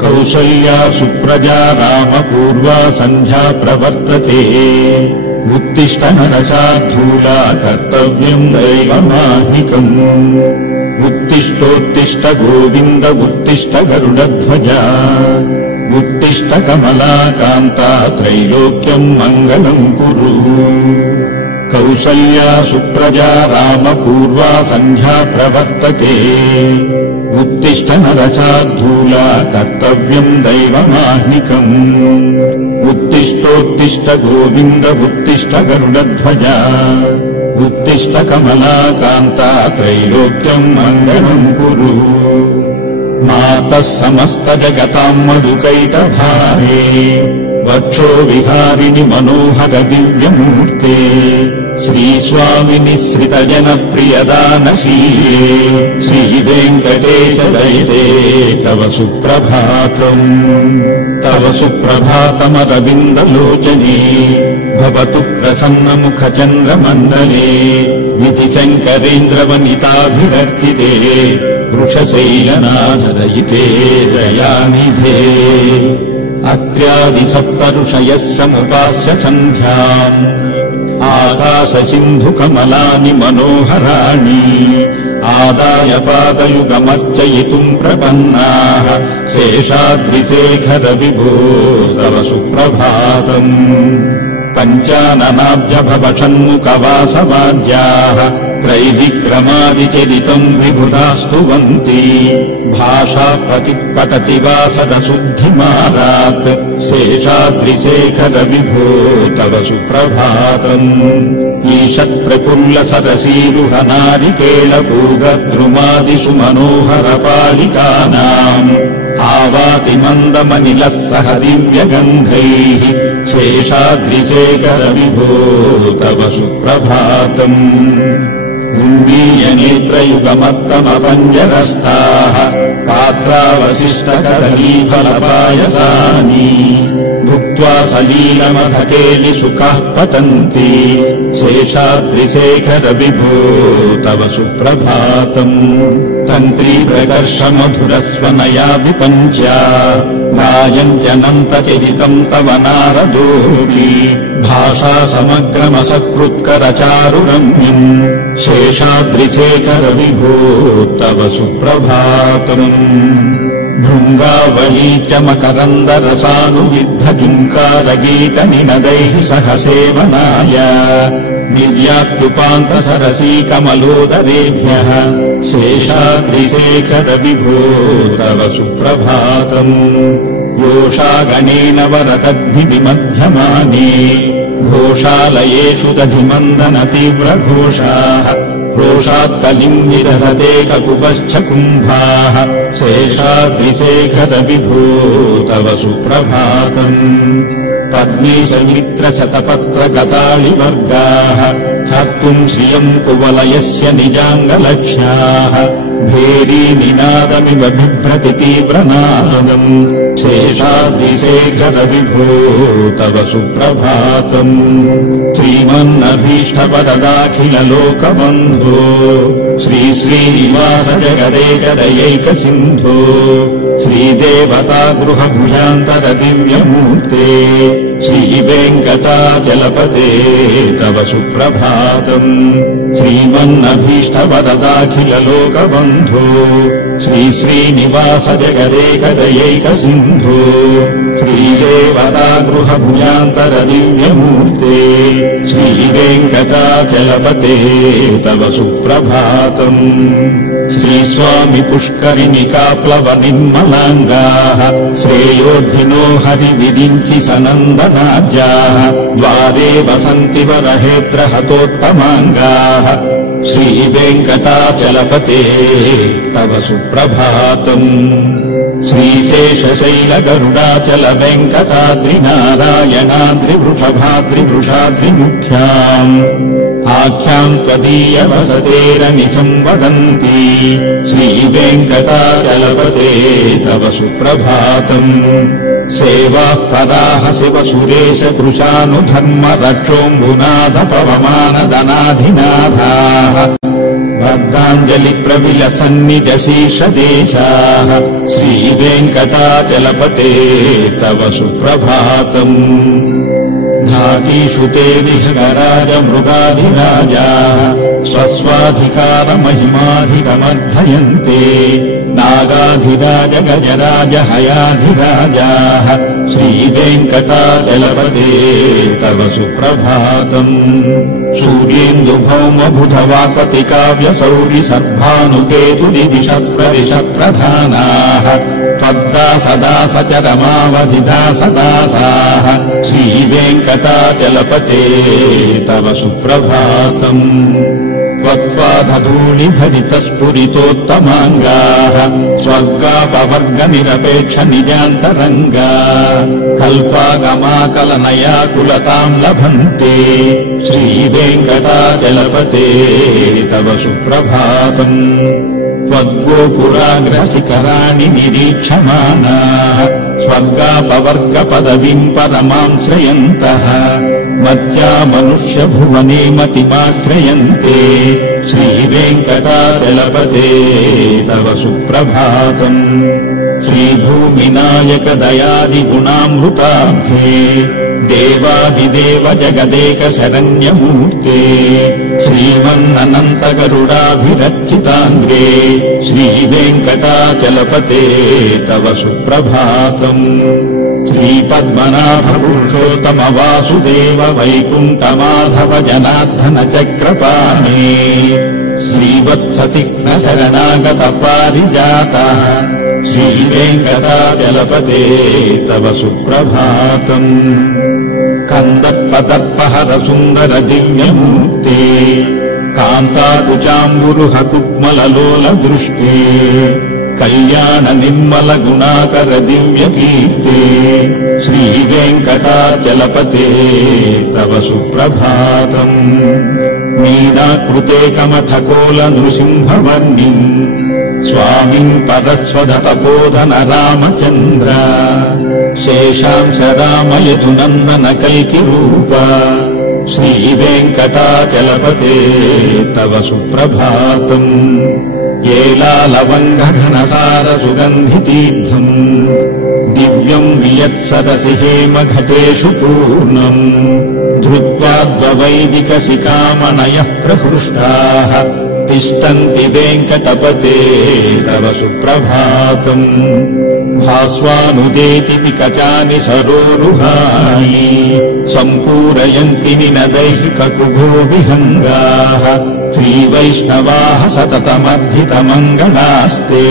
कौसल्या सुप्रजा रामपूर्वा सन्ध्या प्रवर्तते उत्तिष्ठ नरशार्दूला कर्तव्यम् दैवमाह्निकम् उत्तिष्ठोत्तिष्ठ गोविन्द उत्तिष्ठ गरुडध्वजा उत्तिष्ठ कमलाकान्ता त्रैलोक्यम् मङ्गलम् कुरु कौसल्या सुप्रजा रामपूर्वा सन्ध्या प्रवर्तते उत्तिष्ठ नरशार्दूला कर्तव्यम् दैवमाह्निकम् उत्तिष्ठोत्तिष्ठ गोविन्द उत्तिष्ठ गरुडध्वजा उत्तिष्ठ कमलाकान्ता त्रैलोक्यम् मङ्गलम् कुरु मातः समस्त जगताम् मधुकैटभारे वक्षो विहारिणि मनोहर दिव्यमूर्ते श्रीस्वामिनि श्रितजनप्रियदानशीले श्रीवेङ्कटेश दयिते तव सुप्रभातमरविन्दलोचने भवतु प्रसन्नमुखचन्द्रमण्डले विधिशङ्करेन्द्रवनिताभिरर्चिते वृषशैलनाथदयिते दयानिधे अत्र्यादिसप्तऋषयः समुपास्य सन्ध्याम् आकाशसिन्धुकमलानि मनोहराणि आदाय पादयुगमर्चयितुम् प्रपन्नाः शेषाद्रिशेखर विभो तव सुप्रभातम् पञ्चाननाभ्यभवषण्मुखवासवाद्याः त्रैविक्रमादिचरितम् विबुधास्तुवन्ति भाषा पठति वासदशुद्धिमारात् शेषाद्रिशेखर विभो तव सुप्रभातम् ईषत्प्रफुल्ल सरसीरुहनारिकेलपूगद्रुमादिषु मनोहर पालिकानाम् आवाति मन्दमनिलः सह दिव्यगन्धैः शेषाद्रिशेखर विभो तव सुप्रभातम् उन्मीयनेत्रयुगमत्तमपञ्जरस्थाः पात्रावशिष्टकदलीफलपायसानि भुक्त्वा सलीलमथकेलिसुखाः पतन्ति शेषाद्रिशेखर विभो तव सुप्रभातम् तन्त्रीप्रकर्षमधुरस्वनया विपञ्च्या गायन्त्यनन्तचरितम् तव नारदोऽपि भाषा समग्रमसकृत्करचारुरम्यम् शेषाद्रिशेखर विभो तव सुप्रभातम् भृङ्गावली च मकरन्दरसानुविद्धजुङ्कारगीतनिनदैः सह सेवनाय निर्यात्युपान्तसरसी कमलोदरेभ्यः शेषाद्रिशेखर विभो तव सुप्रभातम् योषागणेन वरदग्निविमध्यमाने घोषालयेषु दधिमन्दनतीव्रघोषाः रोषात्कलिम् विदधते ककुपश्च कुम्भाः शेषाद्रिशेखर विभो तव सुप्रभातम् पद्मीशमित्रशतपत्रगताळिवर्गाः हर्तुम् श्रियम् कुवलयस्य निजाङ्गलक्ष्याः भेरीनिनादमिव बिभ्रति तीव्रनादम् शेषाद्रिशेखर विभो तव सुप्रभातम् श्रीमन्नभीष्टपददाखिललोकबन्धो श्रीश्रीनिवास जगदेकदयैकसिन्धो श्रीदेवता गृहभुजान्तर दिव्यमूर्ते श्रीवेङ्कटाचलपते तव सुप्रभातम् श्रीमन्नभीष्टपददाखिललोकबन्धो श्रीश्रीनिवास जगदेकदयैकसिन्धो श्रीदेवता गृहभुजान्तर दिव्यमूर्ते श्रीवेङ्कटाचलपते तव सुप्रभातम् श्रीस्वामि पुष्करिणिकाप्लवनिर्मलाङ्गाः श्रेयोद्धिनो हरिविरिञ्चि सनन्दनाज्याः द्वारे वसन्ति वरहेत्र हतोत्तमाङ्गाः श्रीवेङ्कटाचलपते तव सुप्रभातम् श्रीशेषशैलगरुडाचल वेङ्कटाद्रिनारायणाद्रिवृषभाद्रिवृषाद्रिमुख्याम् आख्याम् त्वदीयवसतेरनिशम् वदन्ति श्रीवेङ्कटाचलपते तव सुप्रभातम् सेवाः पराः शिव सुरेश कृशानुधर्म रक्षोऽम्बुनाथ पवमानदनाधिनाथाः बद्धाञ्जलि प्रविलसन्निजशीर्षदेशाः श्रीवेङ्कटाचलपते तव सुप्रभातम् धाटीषु ते विहगराज मृगाधिराजाः स्वस्वाधिकारमहिमाधिकमर्धयन्ते नागाधिराज गजराज हयाधिराजाः श्रीवेङ्कटाचलपते तव सुप्रभातम् सूर्येन्दुभौमबुधवापति काव्यसौरि सद्भानुकेतुदिदिशप्रदिशप्रधानाः त्वद्दासदासचरमावधिदासदासाः श्रीवेङ्कटाचलपते तव सुप्रभातम् त्वत्पादधूलिभरितस्फुरितोत्तमाङ्गाः स्वर्गापवर्गनिरपेक्ष निजान्तरङ्गा कल्पागमाकलनयाकुलताम् लभन्ते श्रीवेङ्कटाचलपते तव सुप्रभातम् त्वद्गोपुराग्रशिखराणि निरीक्षमाणाः स्वर्गापवर्गपदवीम् परमाम् श्रयन्तः मर्त्या मनुष्यभुवने मतिमाश्रयन्ते श्रीवेङ्कटाचलपते तव सुप्रभातम् श्रीभूमिनायक दयादिगुणामृताब्धे देवादिदेव जगदेक शरण्यमूर्ते श्रीमन्ननन्त गरुडाभिरर्चिताङ्ग्रे श्रीवेङ्कटाचलपते तव सुप्रभातम् श्रीपद्मनाभ पुरुषोत्तम वासुदेव वैकुण्ठमाधव जनार्दन चक्रपाणे श्रीवत्सचिह्न शरणागत पारिजातः श्रीवेङ्कटाचलपते तव सुप्रभातम् कन्दर्पदर्पहर सुन्दर दिव्यमूर्ते कान्ताकुचाम्बुरुह कुक्मललोल दृष्टे कल्याण निर्मल गुणाकर दिव्यकीर्ते श्रीवेङ्कटाचलपते तव सुप्रभातम् मीनाकृते कमठकोल नृसिंहवर्णिम् स्वामिन् परस्वदतपोधन रामचन्द्र शेषांश राम यदुनन्दन कल्किरूप श्रीवेङ्कटाचलपते तव सुप्रभातम् येलालवङ्गघनसार सुगन्धितीर्थम् दिव्यम् वियत्सरसि हेमघटेषु पूर्णम् धृत्वाद्ववैदिकशिखामणयः प्रहृष्टाः तिष्ठन्ति वेङ्कटपते तव सुप्रभातम् भास्वानुदेति पिकचानि सरोरुहाणि सम्पूरयन्ति निनदैः ककुभो विहङ्गाः श्रीवैष्णवाः सततमर्धितमङ्गलास्ते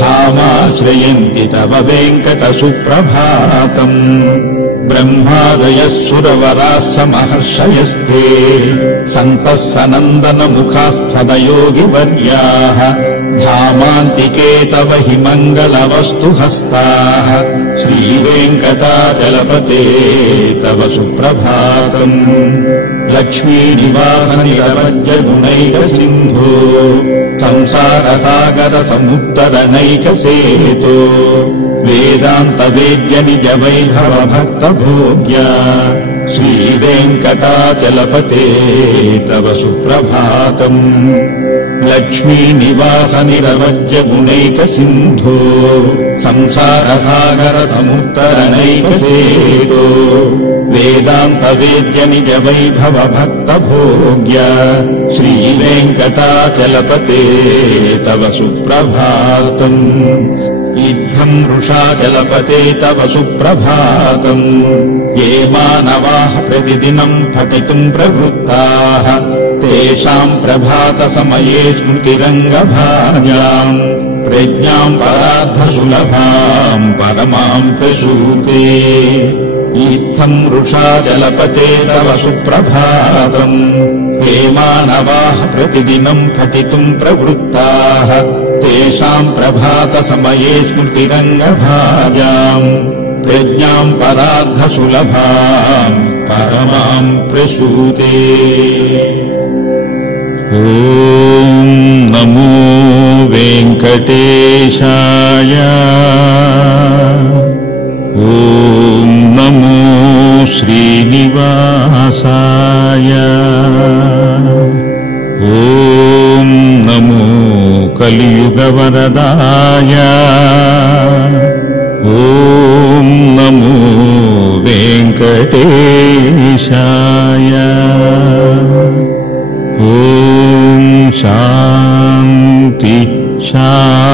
धामाश्रयन्ति तव वेङ्कट सुप्रभातम् ब्रह्मादयः सुरवराः समहर्षयस्ते सन्तः सनन्दनमुखास्त्वदयोगिवर्याः धामान्तिके तव हि मङ्गलवस्तु हस्ताः श्रीवेङ्कटाचलपते तव सुप्रभातम् लक्ष्मीनिवासनिरवज्यगुणैकसिन्धो संसारसागरसमुत्तरणैकसेतो वेदान्तवेद्य निज वैभव भक्तभोग्य श्रीवेङ्कटाचलपते तव सुप्रभातम् लक्ष्मीनिवासनिरवज्यगुणैकसिन्धो संसारसागरसमुत्तरणैकसेतो वेदान्तवेद्य निज वैभव भक्तभोग्य श्रीवेङ्कटाचलपते तव सुप्रभातम् इत्थम् वृषाचलपते तव सुप्रभातम् ये मानवाः प्रतिदिनम् पठितुम् प्रवृत्ताः तेषाम् प्रभातसमये स्मृतिरङ्गभाजाम् प्रज्ञाम् परार्धसुलभाम् परमाम् प्रसूते इत्थम् वृषाचलपते तव सुप्रभातम् ये मानवाः प्रतिदिनम् पठितुम् प्रवृत्ताः तेषाम् प्रभातसमये स्मृतिरङ्गभाजाम् प्रज्ञां परार्धसुलभां परमां प्रसूते। ॐ नमो वेङ्कटेशाय। ॐ नमो श्रीनिवासाय। ॐ नमो कलियुगवरदाय। ॐ नमो वेङ्कटेशाय। ॐ शान्ति शान्ति।